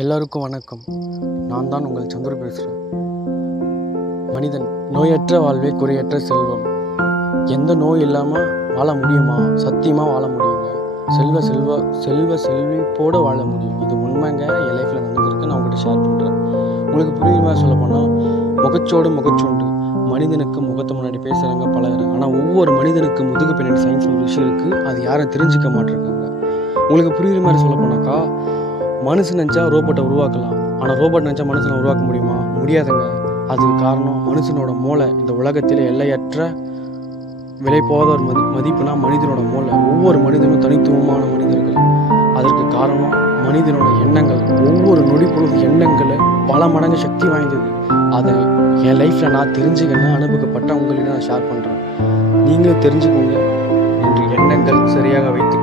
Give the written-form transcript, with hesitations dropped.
எல்லோருக்கும் வணக்கம். நான் தான் உங்கள் சந்துரு பேசுகிறேன். மனிதன் நோயற்ற வாழ்வே குறையற்ற செல்வம். எந்த நோய் இல்லாமல் வாழ முடியுமா? சத்தியமாக வாழ முடியுங்க. செல்விப்போடு வாழ முடியும். இது உண்மைங்க. என் லைஃப்பில் நடந்திருக்கு. நான் உங்கள்கிட்ட ஷேர் பண்ணுறேன். உங்களுக்கு புரியுற மாதிரி சொல்ல போனால், முகச்சோடு முகச்சுண்டு. மனிதனுக்கு முகத்தை முன்னாடி பேசுகிறாங்க, பழகுறாங்க. ஆனால் ஒவ்வொரு மனிதனுக்கு முதுகு பின்னாடி சயின்ஸ் ஒரு விஷயம் இருக்குது. அது யாரும் தெரிஞ்சிக்க மாட்டிருக்காங்க. உங்களுக்கு புரியுற மாதிரி சொல்ல போனாக்கா, மனுஷன் நினச்சா ரோபோட்டை உருவாக்கலாம். ஆனால் ரோபோட் நினச்சா மனுஷனை உருவாக்க முடியுமா? முடியாதுங்க. அதுக்கு காரணம் மனுஷனோட மூளை. இந்த உலகத்தில் எல்லையற்ற விலை போகாத ஒரு மதிப்புனா மனிதனோட மூளை. ஒவ்வொரு மனிதனும் தனித்துவமான மனிதர்கள். அதற்கு காரணம் மனிதனோட எண்ணங்கள். ஒவ்வொரு நொடி பொழுது எண்ணங்களை பல மடங்கு சக்தி வாய்ந்தது. அதை என் லைஃப்பில் நான் தெரிஞ்சுக்கணும், அனுபவப்பட்ட உங்களிடம் நான் ஷேர் பண்ணுறேன். நீங்களும் தெரிஞ்சுக்கோங்க. என்று எண்ணங்கள் சரியாக வைத்து